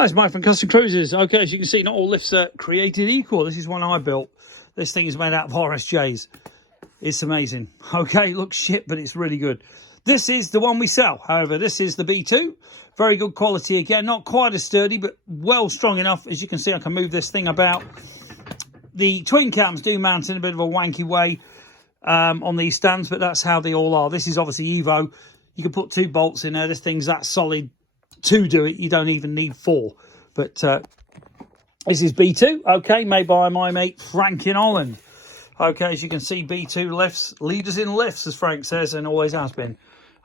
Hi, it's Mike from Custom Cruisers. Okay, as you can see, not all lifts are created equal. This is one I built. This thing is made out of RSJs. It's amazing. Okay, looks shit, but it's really good. This is the one we sell. However, this is the B2. Very good quality again. Not quite as sturdy, but well strong enough. As you can see, I can move this thing about. The twin cams do mount in a bit of a wanky way on these stands, but that's how they all are. This is obviously Evo. You can put 2 bolts in there. This thing's that solid to do it. You don't even need 4. But this is B2. Okay, made by my mate Frank in Holland. Okay, as you can see, B2 lifts, leaders in lifts, as Frank says, and always has been.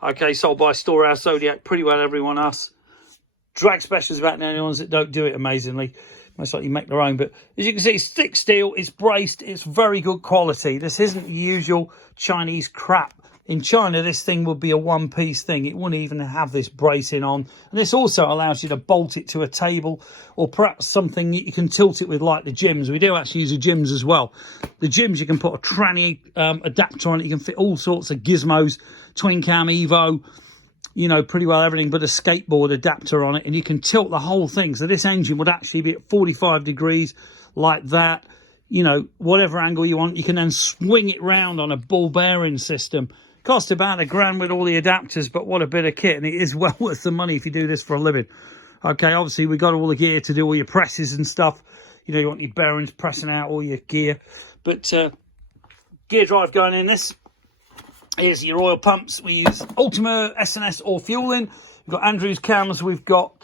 Okay, sold by Storehouse Zodiac, pretty well everyone else. Drag specials about the only ones that don't do it amazingly. Most likely make their own, but as you can see, it's thick steel, it's braced, it's very good quality. This isn't the usual Chinese crap. In China, this thing would be a one-piece thing. It wouldn't even have this bracing on. And this also allows you to bolt it to a table or perhaps something you can tilt it with, like the gyms. We do actually use the gyms as well. The gyms, you can put a tranny adapter on it. You can fit all sorts of gizmos, twin cam, Evo, you know, pretty well everything but a skateboard adapter on it. And you can tilt the whole thing. So this engine would actually be at 45 degrees like that. You know, whatever angle you want. You can then swing it round on a ball bearing system. Cost about £1,000 with all the adapters, but what a bit of kit, and it is well worth the money if you do this for a living. Okay, obviously we got all the gear to do all your presses and stuff. You know, you want your bearings pressing out all your gear. But gear drive going in this. Here's your oil pumps. We use Ultima SNS or fueling. We've got Andrews cams. We've got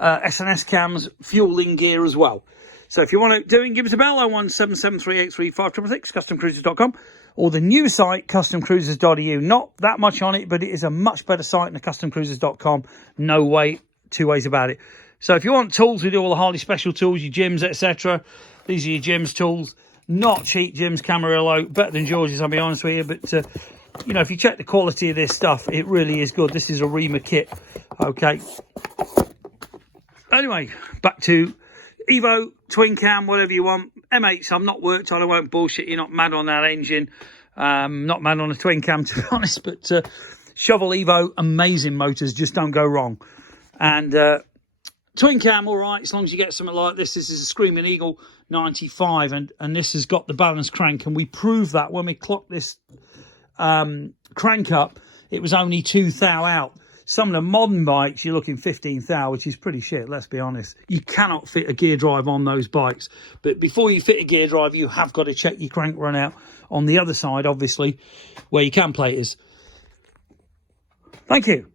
SNS cams, fueling gear as well. So if you want to do it, give us a bell, 01773835666, customcruisers.com. Or the new site, customcruisers.eu. Not that much on it, but it is a much better site than customcruisers.com. No way, 2 ways about it. So if you want tools, we do all the Harley special tools, your gyms, etc. These are your gyms tools. Not cheap gyms, Camarillo. Better than George's, I'll be honest with you. But, you know, if you check the quality of this stuff, it really is good. This is a Rema kit. Okay. Anyway, back to Evo, twin cam, whatever you want. M8s, I'm not worked on. I won't bullshit. You're not mad on that engine. Not mad on a twin cam, to be honest. But Shovel Evo, amazing motors. Just don't go wrong. And twin cam, all right, as long as you get something like this. This is a Screaming Eagle 95. And this has got the balance crank. And we proved that when we clocked this crank up, it was only 2 thou out. Some of the modern bikes, you're looking 15 thou, which is pretty shit, let's be honest. You cannot fit a gear drive on those bikes. But before you fit a gear drive, you have got to check your crank run out on the other side, obviously, where your cam plate is. Thank you.